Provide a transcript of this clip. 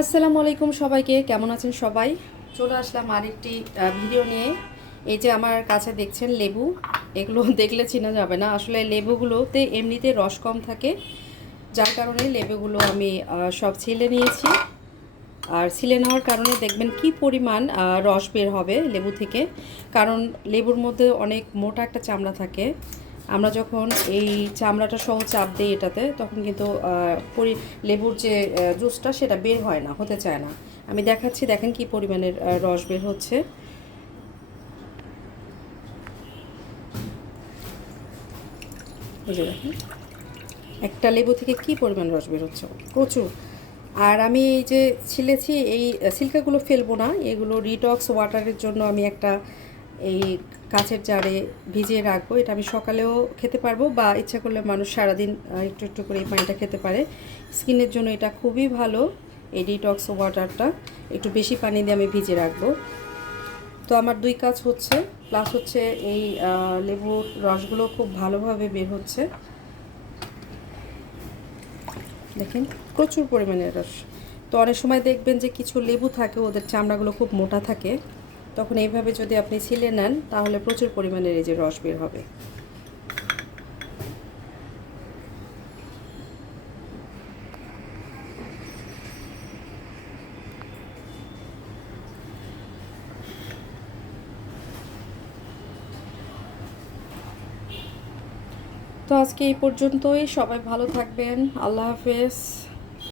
আসসালামু আলাইকুম সবাইকে, কেমন আছেন সবাই? চলে আসলাম আরেকটি ভিডিও নিয়ে। এই যে আমার কাছে দেখছেন লেবু, এগুলো দেখলে চেনা যাবে না। আসলে লেবুগুলোতে এমনিতে রস কম থাকে, যার কারণে লেবুগুলো আমি সব ছিলে নিয়েছি। আর ছিলে নেওয়ার কারণে দেখবেন কি পরিমাণ রস বের হবে লেবু থেকে। কারণ লেবুর মধ্যে অনেক মোটা একটা চামড়া থাকে। আমরা যখন এই চামড়াটা সহ চাপ দিই এটাতে, তখন কিন্তু লেবুর যে জুসটা সেটা বের হয় না, হতে চায় না। আমি দেখাচ্ছি, দেখেন কি পরিমাণের রস বের হচ্ছে। একটা লেবু থেকে কি পরিমাণ রস বের হচ্ছে? প্রচুর। আর আমি এই যে ছিলেছি, এই, সিল্কাগুলো ফেলব না, এগুলো রিটক্স ওয়াটারের জন্য আমি একটা এই কাছের জারে ভিজিয়ে রাখব, এটা আমি সকালেও খেতে পারব বা ইচ্ছা করলে মানুষ সারাদিন একটু একটু করে এই পানিটা খেতে পারে। স্কিনের জন্য এটা খুবই ভালো, এই ডিটক্স ওয়াটারটা একটু বেশি পানি দিয়ে আমি ভিজিয়ে রাখব। তো আমার দুই কাজ হচ্ছে প্লাস হচ্ছে এই লেবুর রসগুলো খুব ভালোভাবে বের হচ্ছে। দেখেন, প্রচুর পরিমাণে রস। তো অনেক সময় দেখবেন যে কিছু লেবু থাকে, ওদের চামড়াগুলো খুব মোটা থাকে। তখন এইভাবে যদি আপনি ছিলে নেন, তাহলে প্রচুর পরিমাণের এই যে রস বের হবে। তো আজকে এই পর্যন্তই। সবাই ভালো থাকবেন। আল্লাহ হাফেজ।